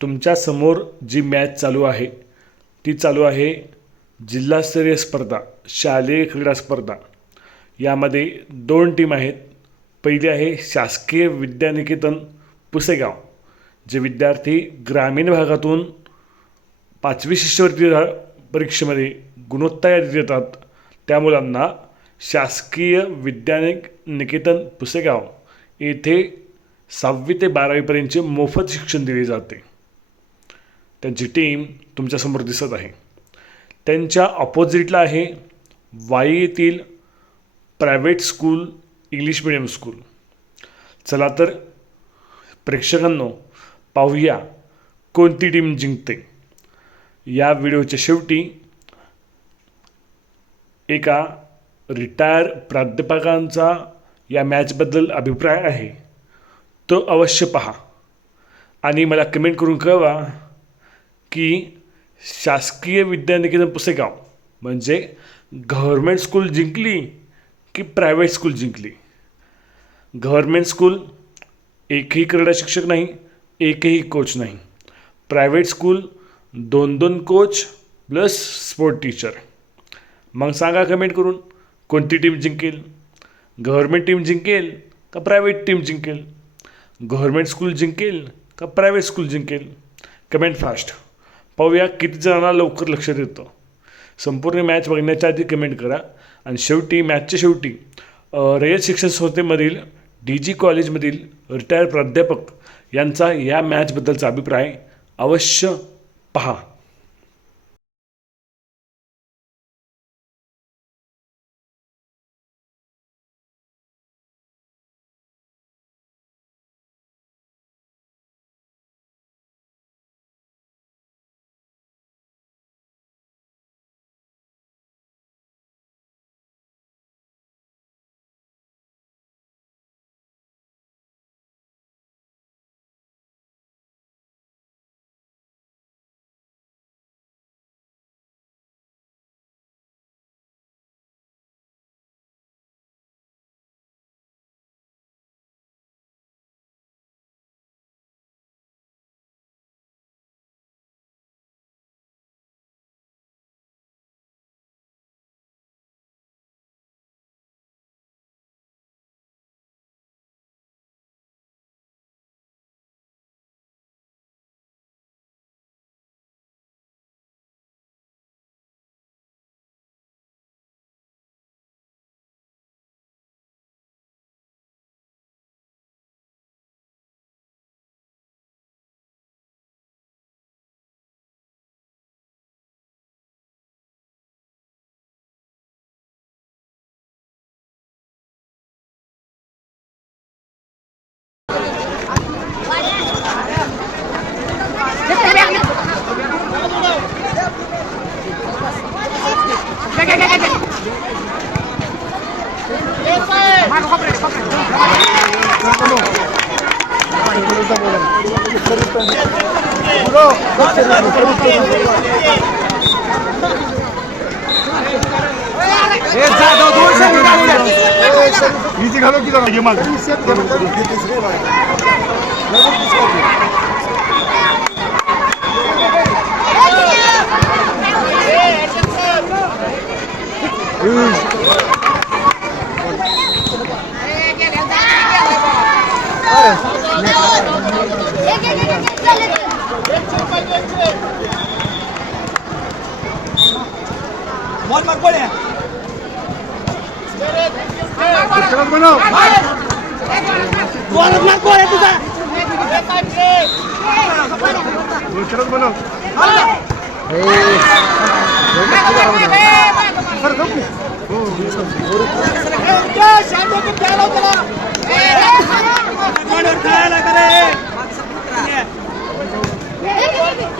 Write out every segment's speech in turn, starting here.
तुमच्यासमोर जी मॅच चालू आहे ती चालू आहे जिल्हास्तरीय स्पर्धा शालेय क्रीडा स्पर्धा. यामध्ये दोन टीम आहेत. पहिली आहे शासकीय विद्यानिकेतन पुसेगाव जे विद्यार्थी ग्रामीण भागातून पाचवी शिष्यवृत्ती परीक्षेमध्ये गुणवत्ता यादी देतात त्या मुलांना शासकीय विद्यानिक निकेतन पुसेगाव येथे सहावी ते बारावीपर्यंतचे मोफत शिक्षण दिले जाते. त्यांची टीम तुमच्यासमोर दिसत आहे. त्यांच्या ऑपोजिटला आहे वाई येथील private school English medium school चला तर प्रेक्षकांनो पाहूया कोणती टीम जिंकते. या व्हिडिओच्या शेवटी एका रिटायर प्राध्यापकांचा या मॅचबद्दल अभिप्राय आहे. तो अवश्य पहा. आणि मला कमेंट करून कळवा की शासकीय विद्यानिकेतन पुसेगाव म्हणजे गव्हर्मेंट स्कूल जिंकली की प्रायव्हेट स्कूल जिंकली? गव्हर्मेंट स्कूल एकही क्रीडा शिक्षक नाही एकही कोच नाही. प्रायव्हेट स्कूल दोन दोन कोच प्लस स्पोर्ट टीचर मग सांगा कमेंट करून कोणती टीम जिंकेल? गव्हर्मेंट टीम जिंकेल का प्रायव्हेट टीम जिंकेल? गव्हर्मेंट स्कूल जिंकेल का प्रायव्हेट स्कूल जिंकेल? कमेंट फास्ट पाहूया किती जणांना लवकर लक्षात येतं संपूर्ण मॅच बघण्याच्या आधी कमेंट करा. आणि शेवटी मॅचच्या शेवटी रयत शिक्षण संस्थेमधील डी जी कॉलेजमधील रिटायर प्राध्यापक यांचा या मॅचबद्दलचा अभिप्राय अवश्य पहा. इजी घालो की जरा मग करत बनव करत बनव सर जाऊ की? एकटीच गेलं, एकटीच गेलं. चला, चला, चला. सर्विस मला का जोडे रे तेवीस दोन पॉईंट मस्त असतो.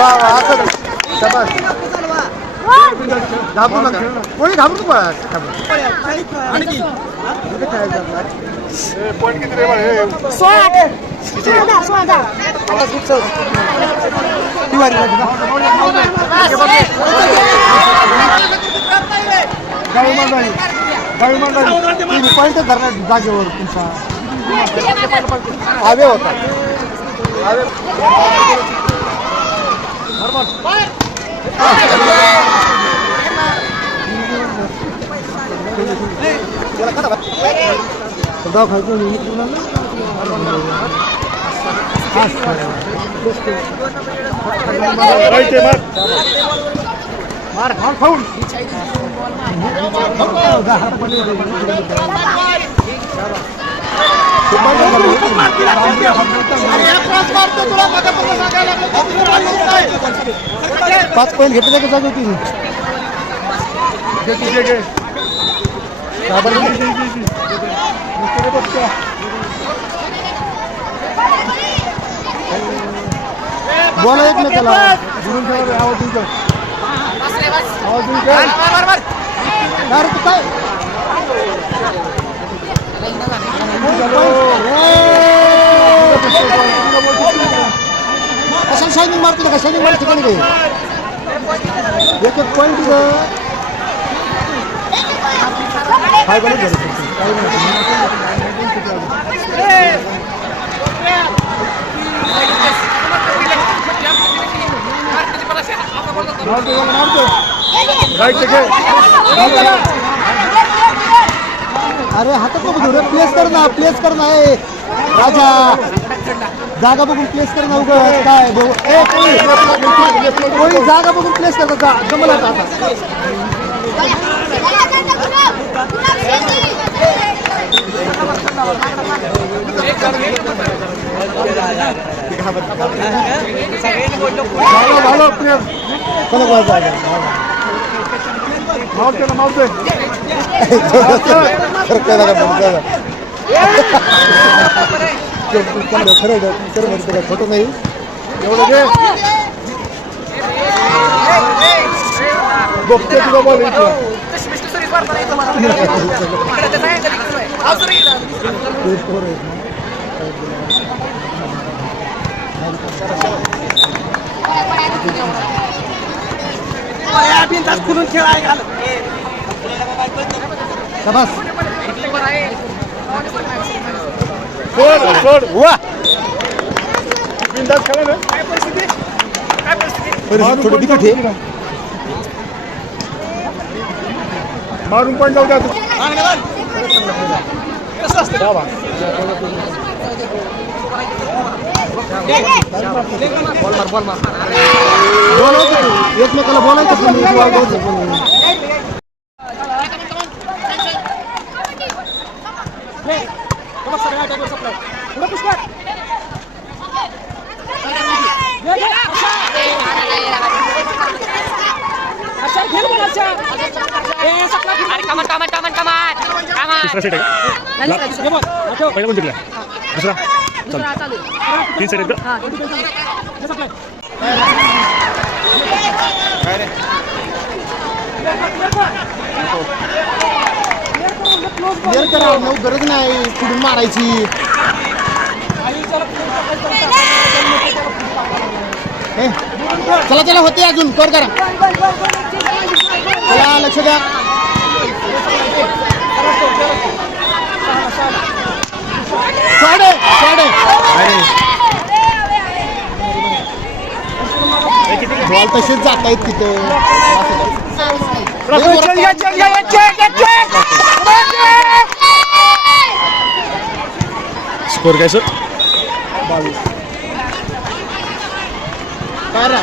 वा वा असं शाबास घाबरू नका कोणी घाबरू नका पॉईंट किती रे बाळ? गावी मंडळी गावी मंडळी धरणार जागेवर तुमचा हवे होता हवे राईट आहे, मार. मार खाऊन खाऊन पाच पॉईंट घेतले का जागो तुम्ही घे तू, घे, घे. बोला बुडून ठेवा रे, आवाज तुमचा आवाज तुमचा काय रे तू काय कशाला शायनिंग मारतो का शायनिंग मारतो ठिकाणी काही एक एक पॉईंट काय बरं झालं काय नाही. मारतो मारतो राईट आहे, घे. अरे हातात नको घेऊ रे प्लेस कर ना प्लेस कर ना ए. राजा. जागा बघून प्लेस कर ना उगं काय भाऊ ए कोळी कोळी जागा बघून प्लेस कर जा जमला आता आता. झालं प्लेस जागा खरं काय लागा बंद खोटं नाही एवढं सोड, सोड. वा खेळा ना. परिस्थिती थोडी बिकट आहे. मारून पण जाऊ द्या तू. बोलायचं तू. एकमेकाला बोलायचं पण नाही, वागायचं पण नाही. अरे कमान कमान कमान कमान कमान दुसरा सेट आहे का? ला- पहिला कोण जिंकला दुसरा चल तीन क्लिअर करा नऊ गरज नाही कुठून मारायची. ए, चला चला होते अजून कर करा. चला लक्ष द्या. साडे साडे बॉल तसेच जात आहेत तिथं स्कोर काय सर बावीस काय रा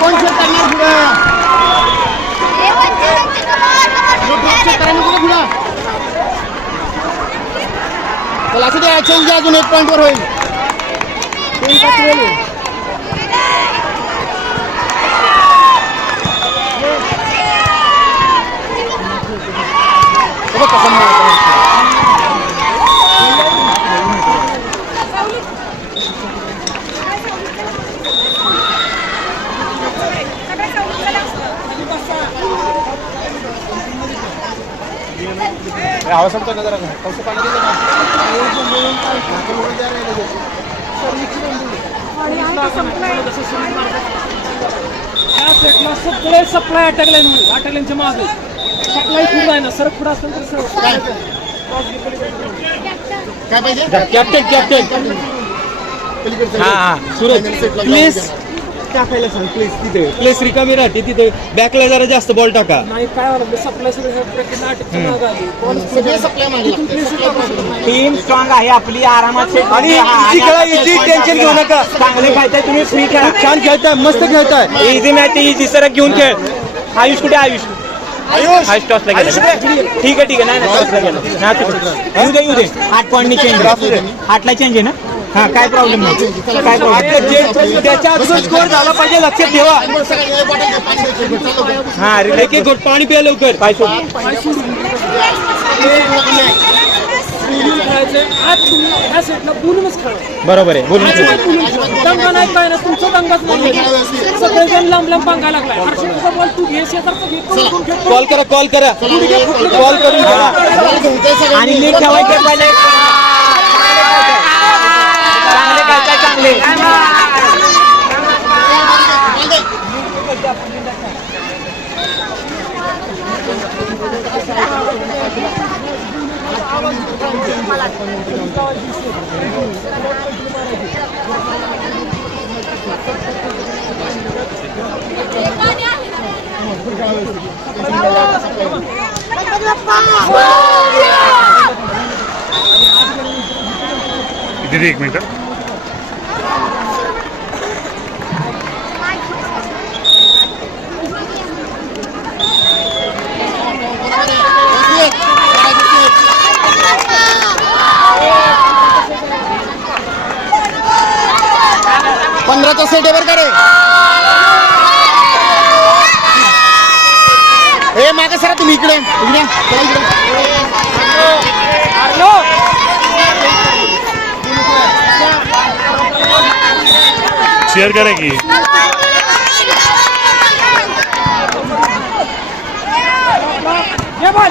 कोण करणार पुढं? करायला नको पुढं चला असं ते चेंज घ्या अजून एक पॉईंटवर होईल. तीन पाच वेळ. होईल. हे बघ कसं आवाज सांगतो ना जरा कसं पाणी दिलं ना? सेटला सगळे सप्लाय अटकले अटकल्यांच्या मागे. सप्लाय पूर्ण आहे ना. सरक पुढे असलं तर सरक. काय? काय पाहिजे? कॅप्टन कॅप्टन सुरज प्लेस टाकायला सांग प्लेस तिथे. प्लेस रिकामी राहते तिथे. बॅकला जरा जास्त बॉल टाका. नाही काय झालं सप्लाय टीम स्ट्रॉंग आहे आपली. आरामात आणि हा, खेळा टेन्शन घेऊ नका. चांगले खेळताय तुम्ही फ्री खेळा. छान खेळताय मस्त खेळताय. इझी मॅच इझी सर घेऊन खेळ. आयुष कुठे आयुष. आयुष! टॉसला गेला. ठीक आहे ठीक आहे. नाही टॉसला गेला. नाही, आता- येऊ दे येऊ दे. आठ पॉईंटनी चेंज आठला चेंज आहे ना? हा काय प्रॉब्लेम नाही. काय प्रॉब्लेम त्याच्या स्कोर झाला पाहिजे लक्षात ठेवा. हा एक एक घोट पाणी प्या लवकर. पाय बरोबर आहे बोलून दंगा नाही काय ना तुमचा दंगाच नाही. सगळेजण लांब लांब पांगा लागलाय हर्षदचा बॉल तू कॉल करा कॉल करा. कॉल करून घ्या. आणि लीग ठेवायचे पहिले चांगले खेळताय चांगले? दीदी एक मिनिट. पंधराचा सेट आहे बरं का रे. हे मागे सरा तुम्ही इकडे. शेअर करा की. बॉल!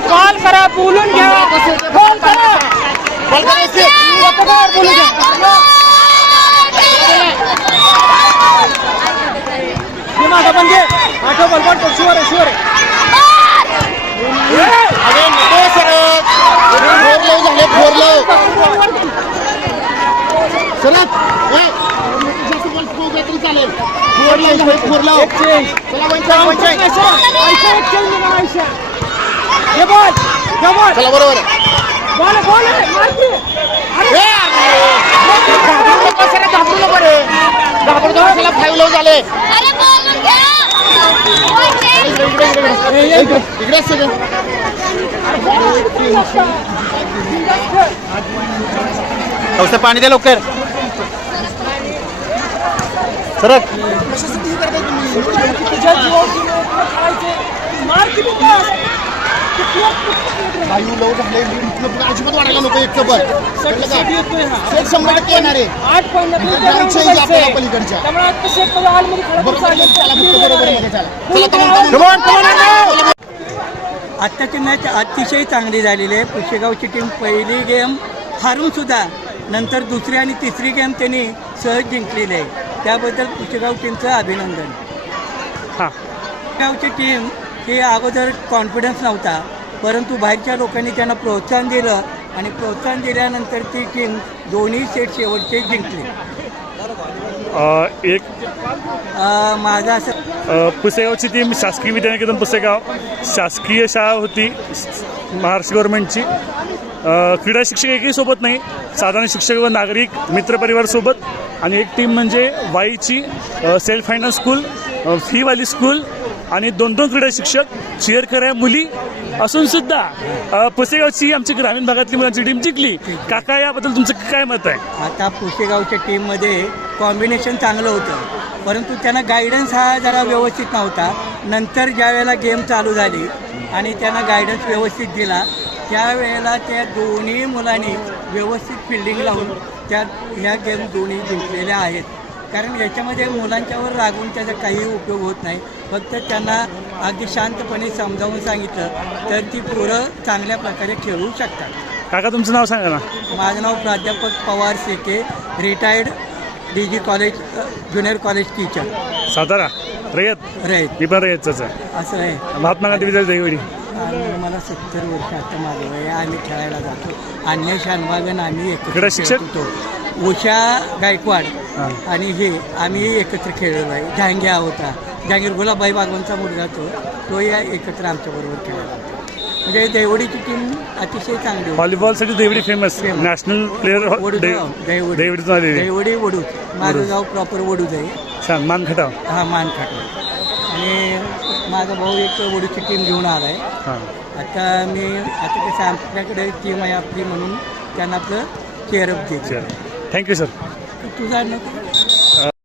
कॉल करा बोलून घ्या कॉल करा। बॉल करायचे बोलून घ्या घे मागं पण घे आठव बॉल बॉल शुअर आहे शुअर आहे अरे नको सरत फोर लव झाले फोर लव चालेल फोर लव झाले फोर चला बरोबर आहे बॉल आहे, बॉल आहे, मार की. अरे बोलून घ्या औषध पाणी द्या लवकर. सरक. अजिबात वाढायला नको एक शंभर टक्के येणार आहे. पलीकडच्या. बरोबर आत्ताची मॅच अतिशय चांगली झालेली आहे पुशेगावची टीम पहिली गेम हारून सुद्धा नंतर दुसरी आणि तिसरी गेम त्यांनी सहज जिंकलेली आहे. त्याबद्दल पुशेगाव टीमचं अभिनंदन. हां. पुशेगावची टीम ही अगोदर कॉन्फिडन्स नव्हता परंतु बाहेरच्या लोकांनी त्यांना प्रोत्साहन दिलं आणि प्रोत्साहन दिल्यानंतर ती टीम दोन्ही सेट शेवटचे जिंकली. अ, एक अं, माझं असं अ, पुसेगावची टीम शासकीय विद्यानिकेतन पुसेगाव. शासकीय शाळा होती महाराष्ट्र गव्हर्नमेंटची. अ, क्रीडा शिक्षक एकही सोबत नाही. साधारण शिक्षक व नागरिक मित्रपरिवार सोबत. आणि एक टीम म्हणजे वाईची अ, सेल्फ फायनान्स स्कूल अ, फीवाली स्कूल आणि दोन दोन क्रीडा शिक्षक चेअर कऱ्या मुली असून सुद्धा पुसेगावची आमची ग्रामीण भागातली मुलांची टीम जिंकली. काका याबद्दल तुमचं काय मत आहे? आता पुशेगावच्या टीममध्ये कॉम्बिनेशन चांगलं होतं. परंतु त्यांना गायडन्स हा जरा व्यवस्थित नव्हता. नंतर ज्या वेळेला गेम चालू झाली आणि त्यांना गायडन्स व्यवस्थित दिला त्यावेळेला त्या दोन्ही मुलांनी व्यवस्थित फिल्डिंग लावून त्या ह्या गेम दोन्ही जिंकलेल्या आहेत. कारण याच्यामध्ये मुलांच्यावर रागवून त्याचा काही उपयोग होत नाही. फक्त त्यांना अगदी शांतपणे समजावून सांगितलं तर ती पोरं चांगल्या प्रकारे खेळू शकतात. काका तुमचं नाव सांगा ना. माझं नाव प्राध्यापक पवार सेके retired D G college junior college teacher Satara Rayat? रहित मी पण रयतच आहे. असं आहे. महात्मा गांधी विद्यालय दहिवडी आणि मला सत्तर वर्ष आता माझं वय आहे. आम्ही खेळायला जातो. अन्य शानबागन आम्ही एकत्र शिक्षक? खेळत. होतो उषा गायकवाड. आणि हे आम्ही एकत्र खेळलेलो आहे. जहांगीर होता. जहांगीर गुलाबाई बागवानचा मुलगा तो तो या एकत्र आमच्याबरोबर खेळायला होता. म्हणजे देवडीची टीम अतिशय चांगली व्हॉलीबॉलसाठी Devdi famous national player Vaduj Devdi Devdi Vaduj माझं गाव प्रॉपर वडूज आहे. छान. मान खटाव हा मानखाट आणि माझा भाऊ एक वडूची टीम घेऊन आला आहे. हां. आता मी आता कसं आपल्याकडे टीम आहे आपली म्हणून त्यांना आपलं चेअरअप देतो. थँक्यू सर तुझा नको